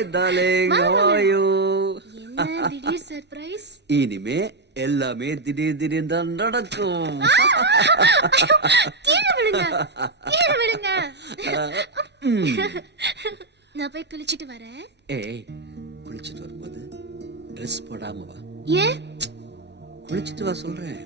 Hi darling, how are you? என்ன திடீர் surprise? இனிமே எல்லாமே திடீர் தான் நடக்கும். கீழே விழுங்க, கீழே விழுங்க. நான் போய் குளிச்சிட்டு வரேன். ஏய், குளிச்சிட்டு வரும்போது ட்ரெஸ் போடாம வா. ஏன்? குளிச்சிட்டு வா சொல்றேன்.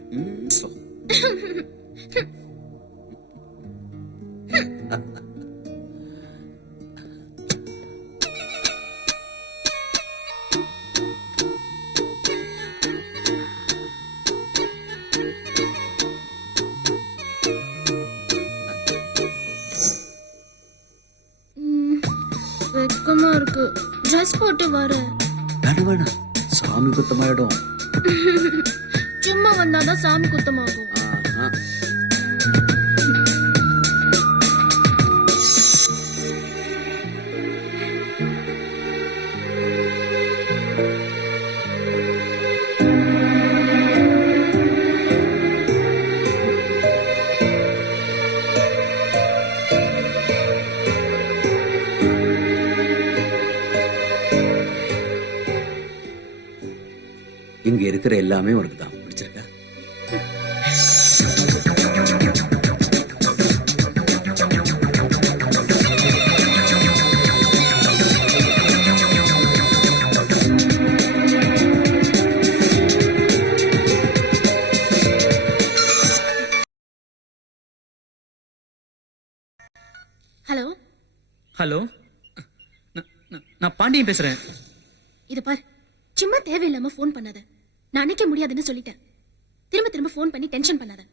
வெக்கமா இருக்கு. ட்ரெஸ் போட்டு வரேன். வேணா, சாமி குத்தமாயிடும். சும்மா வந்தாதான் சாமி குத்தமாகும். இங்க இருக்கிற எல்லாமே உனக்கு தான் பிடிச்சிருக்க? ஹலோ ஹலோ, நான் பாண்டியன் பேசுறேன். இது பார், சும்மா தேவையில்லாம போன் பண்ணாத. நான் நினைக்க முடியாதுன்னு சொல்லிட்டேன். திரும்ப திரும்ப போன் பண்ணி டென்ஷன் பண்ணாத.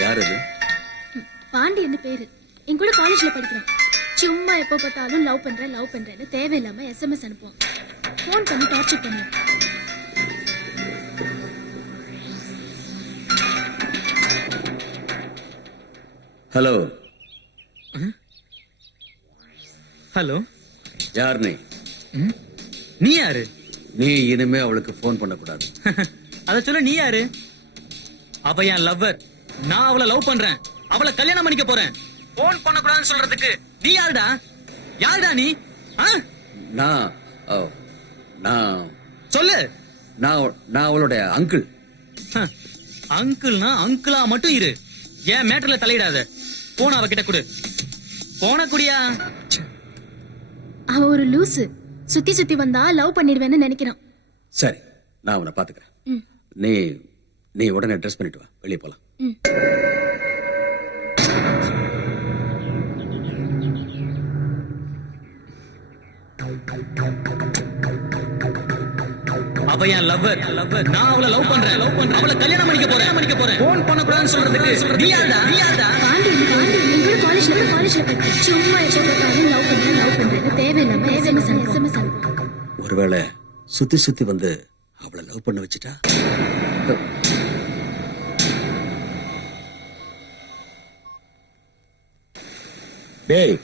யார் அது? பாண்டி என்ன பேரு. என் கூட காலேஜ்ல படிக்கிறான். சும்மா எப்போ பார்த்தாலும் லவ் பண்றேன்னு தேவையில்லாம SMS அனுப்புவான். போன் பண்ணி டார்ச்சர் பண்ணுவான். ஹலோ. ஹலோ, யார் நீ? நீ யாரு? நீ இனிமே அவளுக்கு போன் பண்ணக்கூடாது. அத சொல்ல, நீ யாரு? அவ என் லவ்வர். நான் அவளை லவ் பண்றேன். அவளை கல்யாணம் பண்ணிக்க போறேன். போன் பண்ணக்கூடாதுன்னு சொல்றதுக்கு நீ யாருடா? யாருடா நீ? நான் நான் சொல்லு. நான் அவளுடைய அங்கிள். அங்கிள்னா அங்கிளா மட்டும் இரு. ஏன் மேட்டர்ல தலையிடாத. போன அவகிட்ட கொடு. போன குடியா. அவ ஒரு லூசு. சுத்தி சுத்தி வந்தா லவ் பண்ணிடுவேன்னு நினைக்கிறான். சரி, நான் அவனை பாத்துக்கிறேன். நீ உடனே ட்ரெஸ் பண்ணிட்டு வா, வெளியே போலாம். அவ என் லவ்வர். நான் அவளை லவ் பண்றேன். அவளை கல்யாணம் பண்ணிக்க போறேன். போன் பண்ணக்கூடாதுன்னு சொல்றதுக்கு நீ யாருடா? பாண்டி என் கூட காலேஜ்ல படிக்கிறேன். சும்மா எப்போ பார்த்தாலும் லவ் பண்றேன்னு தேவையில்லாம SMS அனுப்புவான். ஒருவேளை சுத்தி வந்து அவளை லவ் பண்ண வச்சுட்டா? டேய்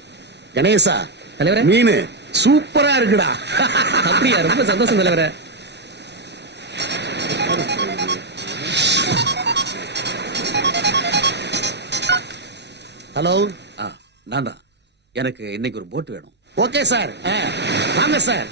கணேசா, தலைவரே, மீன் சூப்பரா இருக்குடா. அப்படியா? ரொம்ப சந்தோஷம் தலைவரே. ஹலோ, நான் தான். எனக்கு இன்னைக்கு ஒரு போட் வேணும். ஓகே சார், வாங்க சார்.